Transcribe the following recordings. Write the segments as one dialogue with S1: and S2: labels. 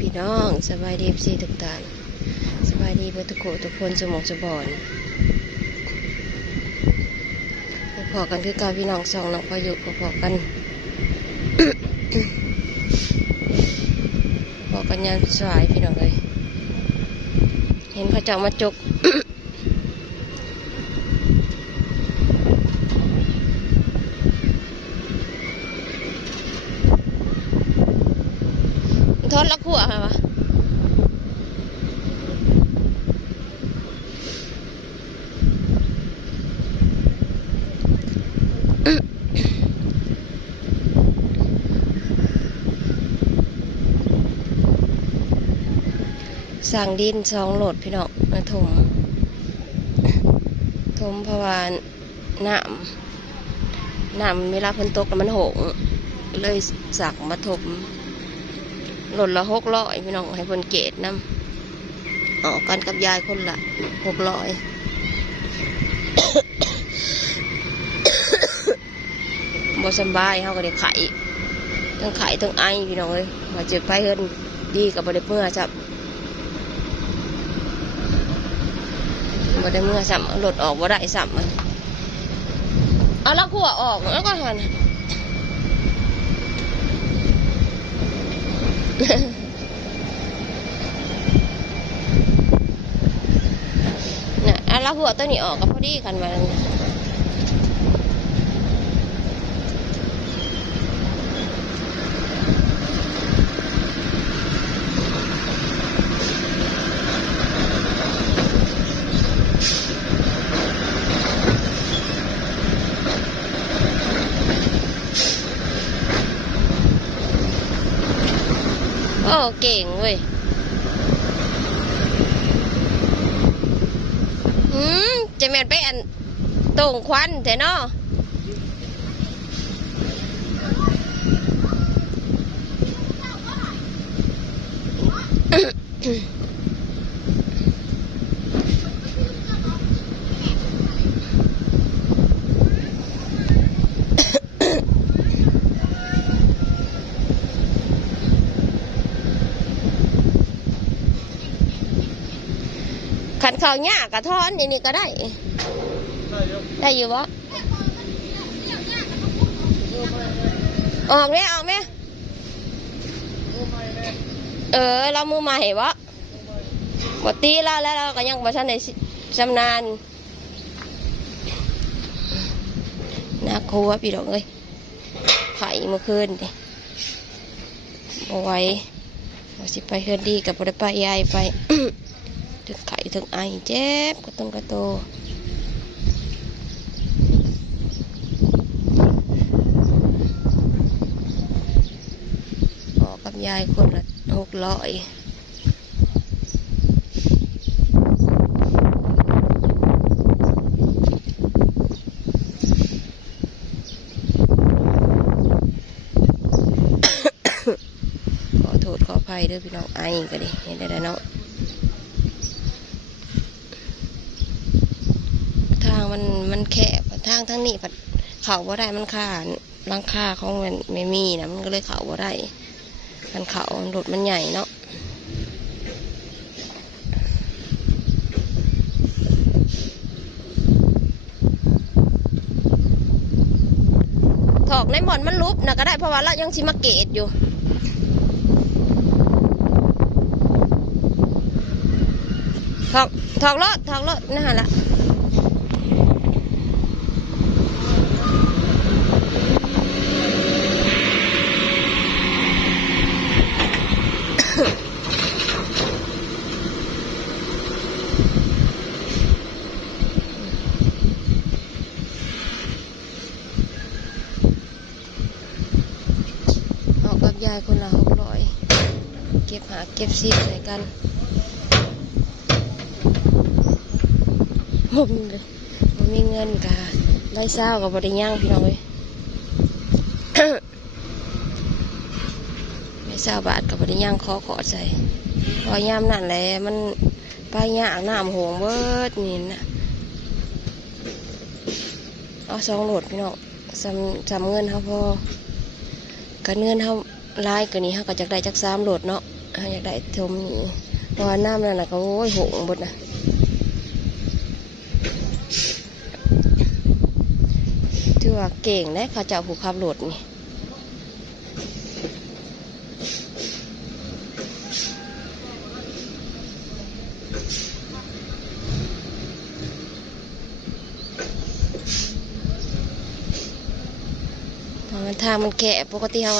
S1: พี่น้องสบายดีพี่ทุกท่านสบายดีเพื่อทุกคนทุกคนสมองสมบอนพอๆกันคือการพี่น้องสองน้องพออยู่พอๆกันพอกันยามสายพี่น้องเลยเห็นเขาเจ้ามาจก ละขั่วค่ะวะสั่งดินสองโหลดพี่น้องมาถม ถมเพราะว่าน้ำน้ำเวลาฝนตกมันโหงเลยสั่งมาถม หล่นละหกร้อยพี่น้องให้เพิ่นเกตนำออกกันกับยายคนละหกร้อยบ่สบายเขาก็ได้ไข่ทั้งไข่ทั้งไอพี่น้องเลยว่าเจ็บไปเฮินดีกับบ่ได้เมื่อจับบ่ได้เมื่อซ้ำหลดออกบ่ได้ซ้ำมันเอาแล้วขัวออกแล้วก็หัน น่ะเอาแล้วหัวตัวนี้ออกก็พอดีกันมา โอ้เก่งเว้ย อืมจะแมนไปอันตรงควันแต่นอ ขันเขาหญ้ากระท้อนนี่นี่ก็ได้ ได้อยู่บ่ออกไหมออกไหมเออ เรามือใหม่บ่บ่ตีแล้วแล้วเราก็ยังบ่ทันได้ชำนาญน่ากลัวพี่ดอกเอ้ยไข่เมื่อคืนนี่บ่ไหวว่าสิไปเฮือนดีกับบ่ได้ไปยายไป ถึงไข่ถึงไอเจ็บกระตุนกระโตออกกับยายคนละหกร้อยขอโทษขออภัยด้วยพี่น้องไอก็ดิเห็นได้แล้วเนาะทางมันมันแคบ ทั้งนี้ผัดเข่าว่าได้มันขาดรังคาของมันไม่มีนะมันก็เลยเข่าว่าได้มันเขารถมันใหญ่เนาะถอกในหมอนมันลุบนะก็ได้เพราะว่าเรายังชิมาเกตอยู่ถอกถอกรถถอกรถนั่นหั่นละายคนละหกร้อยเก็บหาเก็บซีใส่กันผมเลยผมมีเงินกะได้เศร้ากับบริย่างพี่น้องเลยได้เศร้าบาทกับบริย่างขอขอใส่พอยามนั่นแหละมันไปย่างน้ำหงเบิดนี่นะเอาสองโหลดพี่น้องจำจำเงินเขาพอกันเงินเท่า ลายกว่านี้เขาก็จะได้จักสามโหลดเนาะเอาอยากได้ทมนี่เพราะว่าน้ำนั่นนะก็โอ้ยหงหมดนะถือว่าเก่งได้เขาจ้าผู้ขับรถนี่ทางมันแคบปกติเขา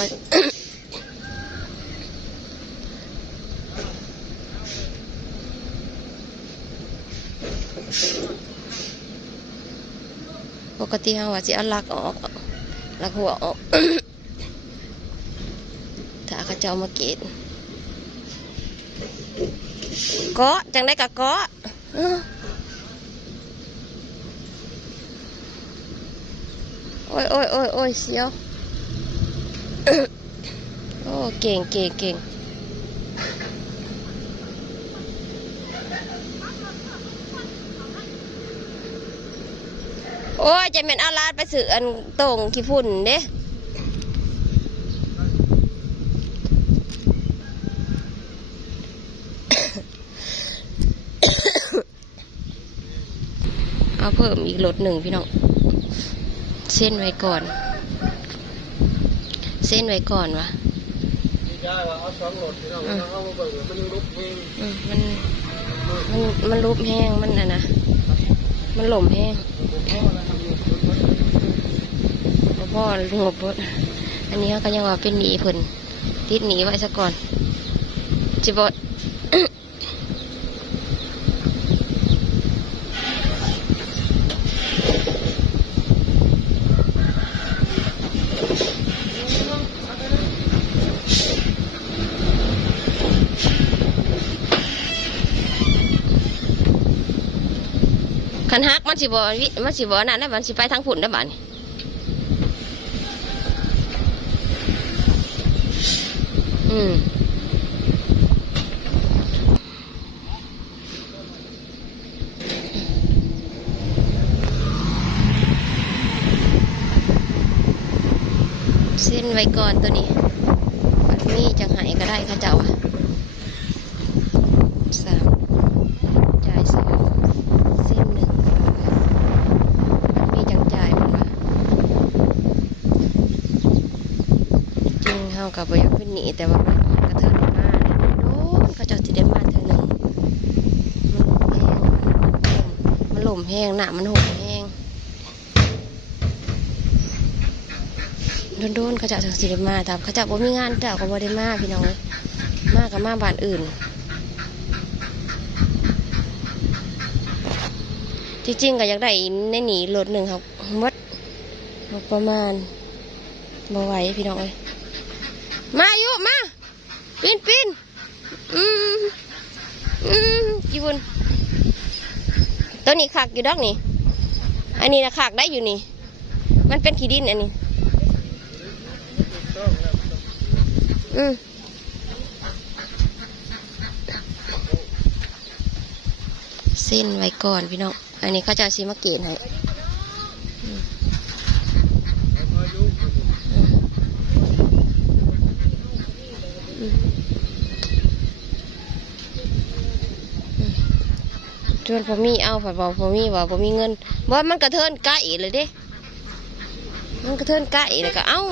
S1: กติเขาว่าจะเอาลักออกลักหัวออกถ้าเขาจะเอามาเกตเกาะจังได้กับเกาะเอ้อโอ้ยโอ้ยโอ้ยโอ้ยเสียวโอ้เก่งเก่งเก่ง โอ้ยจะเป็นอาลาดไปสื่ออันตรงขี้ฝุ่นเด้เอาเพิ่มอีกรถหนึ่งพี่น้อง เส้นไว้ก่อน เส้นไว้ก่อนวะ
S2: ได้ว่าเอาสองโหลดที่เราเอามาเบิกมันลุกเอง
S1: อืมมันมันมันรูปแห้งมันอะนะ มันหล่มแห้ง
S2: พ่อแล้วทำอยู่คุณมัน
S1: บ่พ่อลุงบดอันนี้เขาก็ยังว่าเป็นหนีเพิ่นติดหนีไว้ซะก่อนจิบด คันฮักมันสิบวิมันสิบอนั่นแล้วมันสิไปทางผุ่นได้บ้านี่อืมเส้นไว้ก่อนตัวนี้มีจังไหก็ได้ข้าเจ้าอะสามจ่ายสองเส้นหนึ่งมันมีจังจ่ายมันวะจริงเฮากับบอยากขึ้นหนีแต่ว่ามันกระเทินมาเลยโดนเขาเจ้าสิได้มาเธอหนึ่งมันหล่มแห้งมันหล่มแห้งหนามันหกแห้งโดนๆเขาเจ้าสิได้มาตามเขาเจ้าบ่มีงานเจ้าก็บ่ได้มาพี่น้องเอ้ยมากับมาบ้านอื่นที่จริงก็อยากได้ในหนีรถหนึ่งครับหมดประมาณบ่ไหวพี่น้องเอ้ย มาอยู่มาปีนปีนอืมอืมจีบุญตัวนี้ขักอยู่ดอกนี่ อันนี้นะขักได้อยู่นี่ มันเป็นขี้ดินอันนี้ อืมเส้นไว้ก่อนพี่น้อง อันนี้เขาจะซีมาเกตให้อืมอืมอืมอืมช วนพอมีเอาผัดบอกพอมีว่าพอมีเงินว่ามันกระเทินไก่เลยเด้มันกระเทินไก่เลยก็เอ้า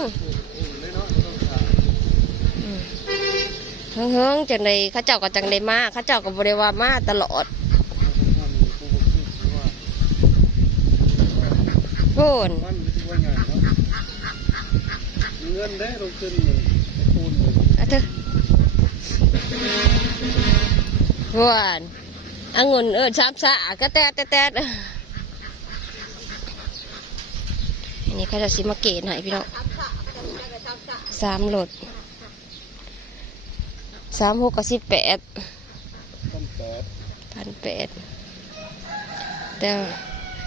S1: เฮิงเฮิงๆจังเลยข้าเจ้าก็จังเลยมาข้าเจ้าก็บริวามาตลอดโอน
S2: มันคือว่าไงเนาะเงินได้ลงทุนเลยคูณเลย
S1: อะเถอะหวาน องุ่นเอิญสามสะก็แตดแตดแตดอันนี้เขาจะซิมาเกตให้พี่น้องสามโหลดสามหกกับสิบแปด
S2: ต้นแปด
S1: พันแปดแต่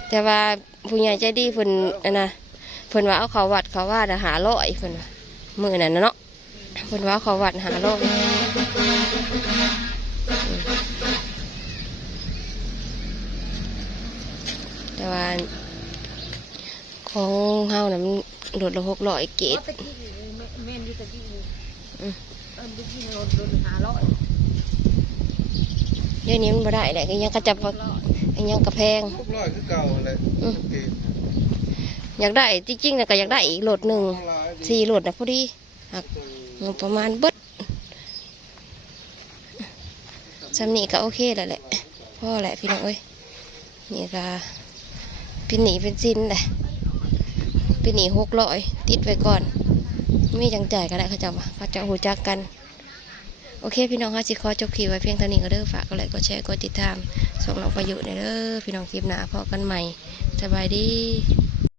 S1: แต่ว่าผู้ใหญ่ใจดีเพิ่นอันนะเพิ่นว่าเอาเขาวัดเขาว่าน่ะหาร้อยเพิ่นว่ามือนั่นน่ะเนาะเพิ่นว่าเอาเขาวัดหาร้อย แต่ว่าของเฮาน่ะมันโดดละหกร้อยเกต
S3: ตะกี้นี่แม่นอยู่ตะกี้นี่
S1: อืม
S3: เออรถรถหาร้อย
S1: เดี๋ยวนี้มันบ่ได้แหละก็ยังกระจับก็ยังกระแพง
S2: พวกร้อยคือเก่าเลย
S1: อืม
S2: โอเค
S1: อยากได้จริงๆนะก็อยากได้อีกโหลดหนึ่ง
S2: ต้องลายดี
S1: สี่โหลดนะพอดีหักงบประมาณเบิดสำนีก็โอเคแล้วแหละพ่อแหละพี่น้องเอ้ยนี่ก็ เป็นหนีเป็นสิ้นแหละเป็นหนีหกร้อยติดไว้ก่อนไม่จังจ่ายก็ได้เขาจะมาเขาจะหูจักกัน โอเค พี่น้องฮะสิขอจบคลิปไว้เพียงเท่านี้ก็เด้อฝากก็ไลค์ก็แชร์ก็ติดตามส่งน้องประยุทธ์ในเด้อพี่น้องคลิปหน้าพอกันใหม่สบายดี